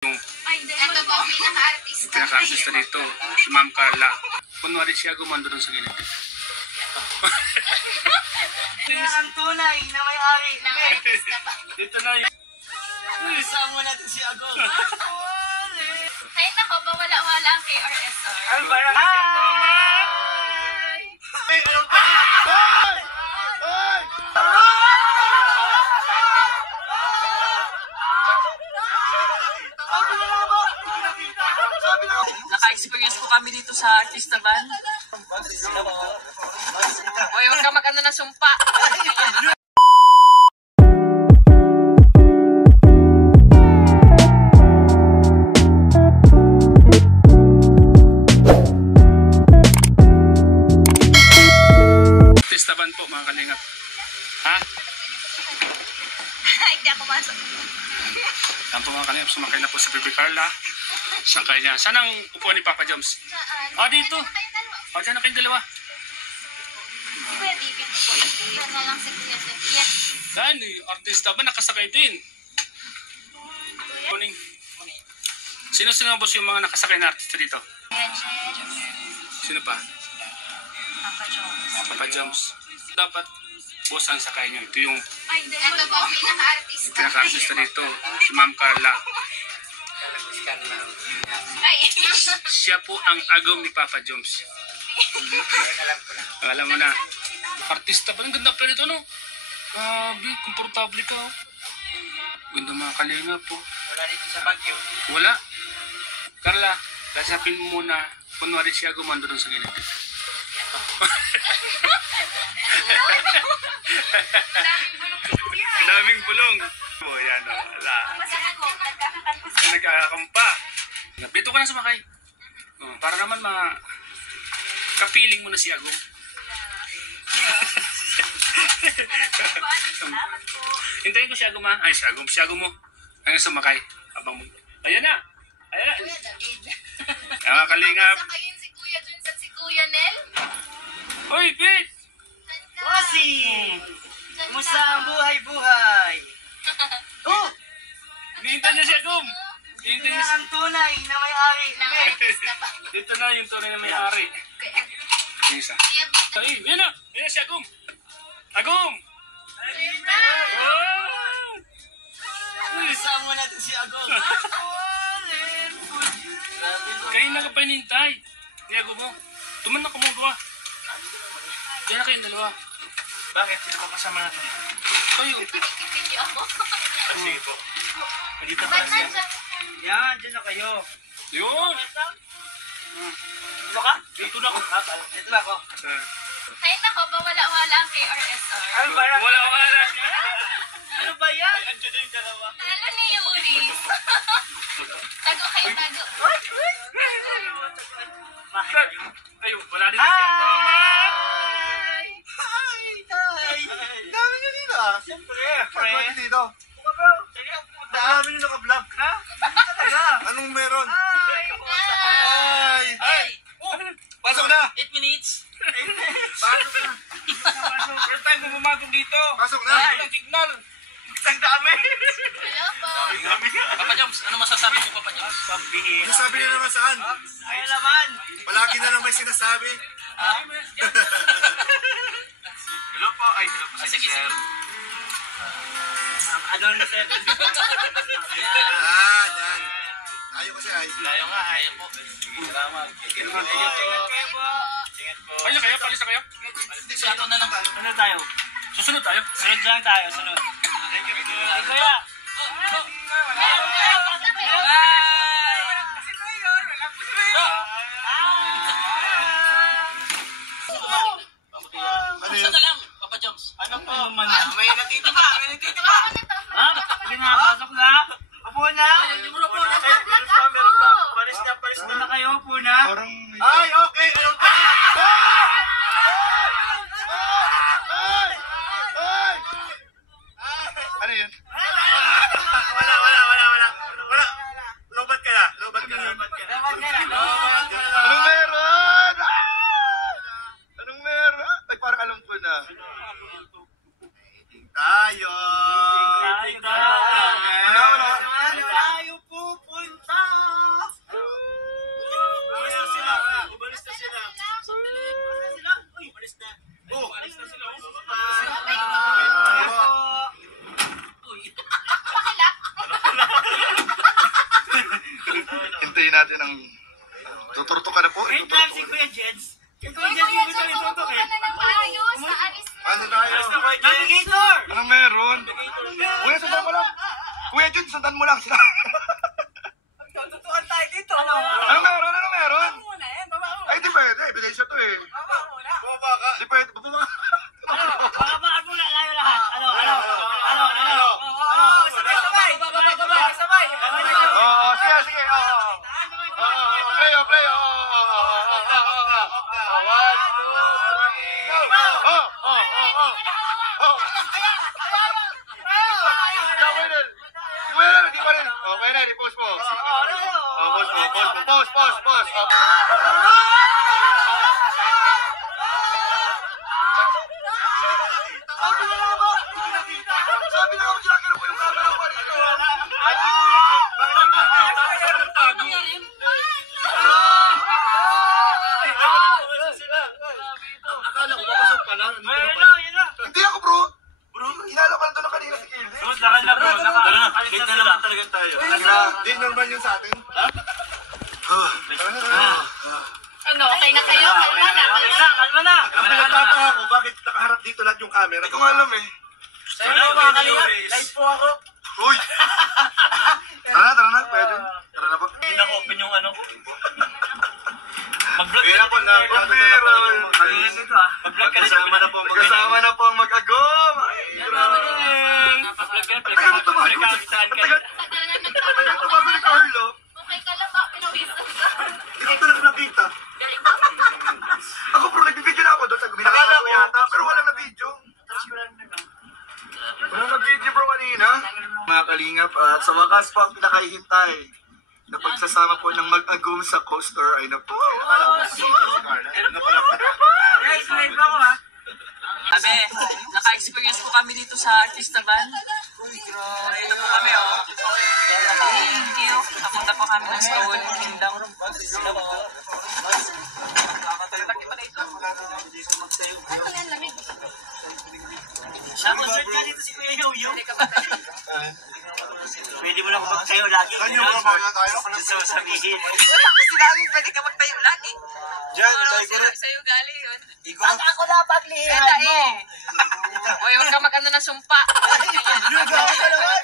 Ito po ang pinaka-artista. Pinaka-artista dito, si Ma'am Carla. Kunwari siya gumando doon sa gilid. Ang tunay na may-ari. Artista pa. Dito na yun. Isama natin si Ago. Ay, nako, wala ang KRSR. Ang barang. Hi! Hey, ano pa? Naka-experience po kami dito sa Artista Van. Oy, huwag ka mag-ano na sumpa. Artista Van po mga kalingap. Ha? Hindi ako masok. Yan po mga kalingap, sumakay na po si Bebe Carla. Sakay niya. Saan ang upuan ni Papa Joms? Ah, dito. Ah, dyan na kayong dalawa. Pwede, yan na lang si Kuya Sofia. Saan? Artista ba? Nakasakay din. Morning. Sino boss yung mga nakasakay na artista dito? Sino pa? Papa Joms. Dapat boss ang sakay niya. Ito yung Ito po ang pinaka-artista. pinaka-artista dito, si Ma'am Carla. Ay. Siya po ang agong ni Papa Joms. Alam mo na. Artista pa. Ang ganda pa nito, no? Grabe, komportable ka, oh. Ganda mga kalinga po. Wala dito sa Baguio. Wala. Carla, lasapin mo muna. Kunwari siya gumando doon sa gilid. Daming bulong. Oh, yan, oh. Wala. Nagkakakampa. Dito ka na sumakay. Oh, para naman kapiling mo na si Agong. Hintayin ko si Agong, ha? Ay, si Agong mo. Hanggang sumakay. Abang mo. Ayan na. Ayan na. Kuya David. Mga kalingap. Sakayin si Kuya Jun at si Kuya Nel. Hoy, Pete! Bossy! Kumusta ang buhay-buhay? Oh! Hinihintay niya si Agong. Hinihintay niya si... Ang tunay na may-ari. Artista pa. Dito na yung tunay na may-ari. Yung isa. Kuya Bit. Ay, yan na. Yan na si Agong. Agong! Oh! Isama natin si Ago. Kayo na ka pa hinihintay. Ni Agong mo. Tuman na kumudwa. Yan na kayong dalawa. Bakit? Sino ba kasama natin dito? Kayo. Nakikipidyo ako. Sige po. Dito Ba't pa siya. nandiyan? Yan, dyan na kayo. Yun. Dito ka? Dito na ako. Dito na ako. Ay, nako, wala ang KRSR. Ang barang. Wala. Ano ba yan? Andiyan na yung dalawa. Ano ni Yuris? Tago kayo, tago. Ayun, wala din si Agong. Hi! Hi! Dami nyo dito ah. Siyempre. Bakit dito? Buka bro. Dami nyo naka-vlog. Ha? Talaga. Anong meron? Hi! Hi! Ay! Pasok na! 8 minutes. Pasok na! First time mo bumagong dito. Pasok na! Walang signal. Ang dami! Hello po. Papa Joms, ano masasabi mo, Papa Joms? Sabi niya naman saan? Ay naman! Palagi na lang may sinasabi. Hello po. Ay, hello po. Sige, sige. Ano na sir? Ah, yan. Ayaw kasi ay. Tayo nga, ayaw po. Salamat. Ay, na kayo? Palis na kayo? Sato na lang. Sunod tayo. Susunod tayo. Sunod lang tayo. Sunod. Kuya! Ano Isa yun? na lang, Papa Joms. Ano po man? May natito ka. Ha? Hindi na, pasok na. Upo na. Meron pa. Paris na kayo, upo na. Ay, okay. Ayaw ka. Ano yun? tutuloy natin ang... Tuturto ka na po. Wait lang, si Kuya Jeds. Si Kuya Jeds yung gusto itutok eh. Ano ng maayos? Aalis na. Ano tayo? Navigator! Anong meron? Kuya, sundan mo lang. Kuya Jun, sundan mo lang sila. Tutukan tayo dito. Anong meron? Anong meron? Muna eh, baba mo. Ay, di pwede. Binay siya to eh. Baba muna. Bumaba ka. Di pwede. Bumaba ka. Babaan muna tayo lahat. Sabay. Oo, sige, sige. Play, play. One, two, three, go. Di pa rin. Okay na, i-post mo. Post. Sabi na ako, ginagano po yung camera ko rito. Akala ko, papasok ka lang. Hindi ako, bro. Inala ko lang ito na kanina si Kirby. Tara na, late na naman talaga tayo. Di normal yun sa atin. Ano, okay na kayo? Kalma na. Ang pinagtapa ako, bakit nakaharap dito lahat yung camera? Hindi ko nga alam eh. Ano mga kalingap? Live po ako. Uy! Tara na, pwede. Tara na po. Hindi na-open yung ano. Mag-vlog Bira po na. Mag-vlog ka na siya. Kasama na po ang mag-agom. Mag-vlog ka na. Tagal tumago. Tagal tumago ni Carlo. Okay ka lang ba? Pinawisan ka. Hindi ko talaga nakita. Ako bro, nagbibideo na ako doon. Nakala ko yata, pero walang na-video. Walang na-video bro kanina. Mga kalingap, at sa wakas po ang pinakahihintay na pagsasama po ng mag-agom sa coaster ay na po. Guys, live ako ha. Sabi, naka-experience po kami dito sa Artista Van. Ito po kami, oh. Thank you. Napunta po kami ng Stone Kingdom. Laki pala ito. Ano yan, lamig? Concert ka dito si Kuya Yoyo. Hindi ka ba tayo? Pwede mo lang magtayo lagi. Saan yung mga na tayo? Gusto mo sabihin. Wala ko sinabing pwede ka magtayo lagi. Diyan, Wala tayo ko sinabi sa'yo gali yun. Ako na paglihan Kaya eh. Uy, huwag ka mag-ano na sumpa. Grabe ka naman!